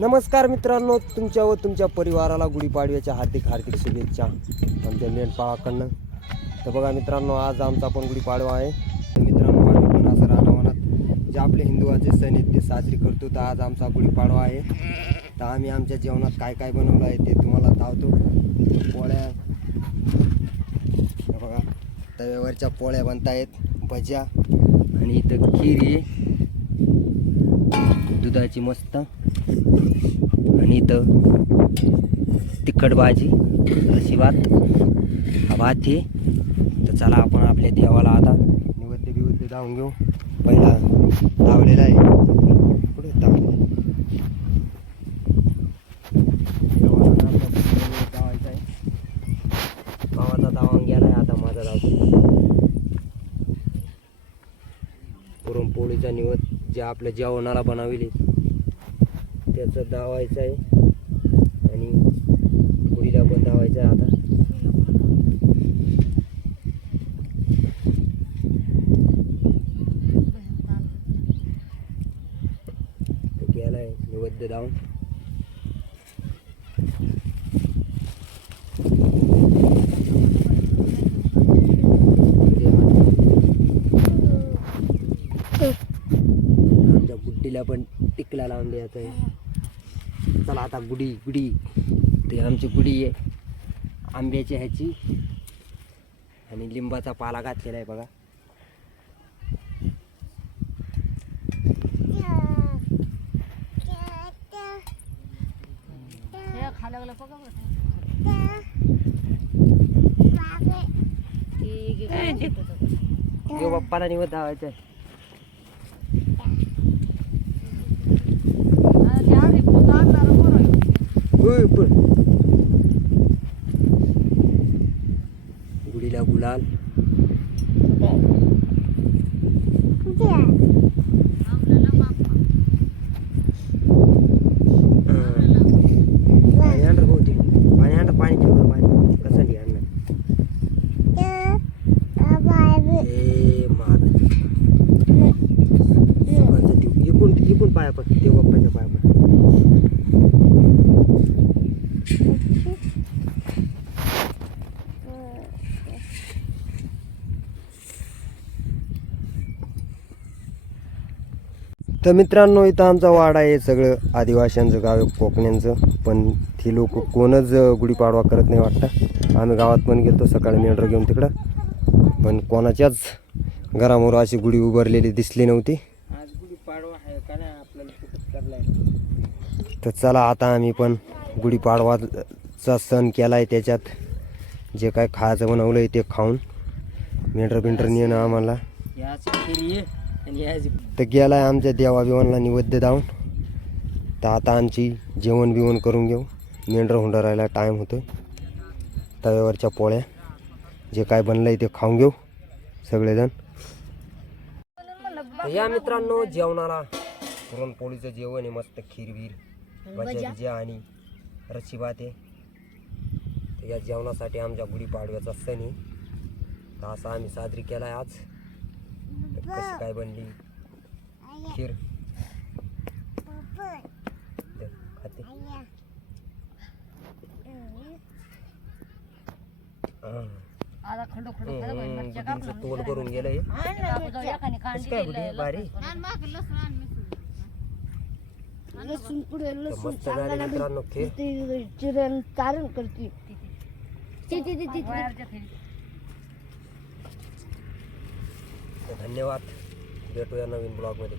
नमस्कार मित्रांनो तुमच्या व तुमच्या परिवाराला गुढीपाडव्याच्या हार्दिक हार्दिक शुभेच्छा आमच्या मेंढपाळाकडनं. तर बघा मित्रांनो आज आमचा पण गुढीपाडवा आहे. मित्रांनो आम्ही पण असं रानावनात जे आपले हिंदुवाचे सण आहेत ते साजरे करतो तर आज आमचा गुढीपाडवा आहे. तर आम्ही आमच्या जेवणात काय काय बनवलं आहे ते तुम्हाला धावतो पोळ्या. बघा तव्यावरच्या पोळ्या बनतायत भज्या आणि इथं खीर आहे. दुधाची मस्त. आणि इथं तिखट भाजी अशी भात. हा भात आहे. तर चला आपण आपल्या देवाला आता निवद्य बिवद्य धावून घेऊ. पहिला धावलेला आहे. कुठे धावले देवाला आहे. भावाचा धावून गेला आहे आता माझा धावतो पुरणपोळीचा निवद. जे आपल्या जेवणाला बनविले. त्याचं धावायचं आहे. आणि पुढीला पण धावायचं आहे आता. तो गेला आहे निवद्य धावून. गुड्डीला पण टिकला लावून द्यायचं आहे. चला आता गुढी गुढी. ते आमची गुढी आहे. आंब्याची ह्याची. आणि लिंबाचा पाला घातलेला आहे बघा. बाप्पाला निवड धावायचं आहे. नाही आणणार ए मार सुखाचं देव. इकून इकून पाया पड देव बाप्पाच्या पाया पड तर मित्रांनो इथं आमचा वाडा आहे सगळं. आदिवासींचं गाव आहे कोकण्यांचं. पण ती लोक कोणच गुढीपाडवा करत नाही वाटतं. आम्ही गावात पण गेलो सकाळी मेंढर घेऊन तिकडं. पण कोणाच्याच घरामोर अशी गुढी उभारलेली दिसली नव्हती. तर चला आता आम्ही पण गुढीपाडवाचा सण केला आहे त्याच्यात. जे काय खायचं बनवलं आहे ते खाऊन. मेंढर बिंढर नेणं आम्हाला. तर गेला आहे आमच्या देवाबिवांना निवेद्य धावून तर आता आमची जेवण बिवण करून घेऊ. मेंढर हुंडरायला टाईम होतो तव्यावरच्या पोळ्या जे काय बनलं आहे ते खाऊन घेऊ सगळेजण. या मित्रांनो जेवणाला पुरणपोळीचं जेवण आहे मस्त खीरवीर भज्या आणि रच्ची भात आहे. तर या जेवणासाठी आमच्या गुढीपाडव्याचा सण आहे. तर असा आम्ही साजरी केला आहे आज. कशी काय बनली? खीर खाते. तोंड करून गेलं हे काय लसूण पुढे तर लसूण चिरण चारण करते ती- ती- ती- ती- तर धन्यवाद. भेटूया नवीन ब्लॉगमध्ये.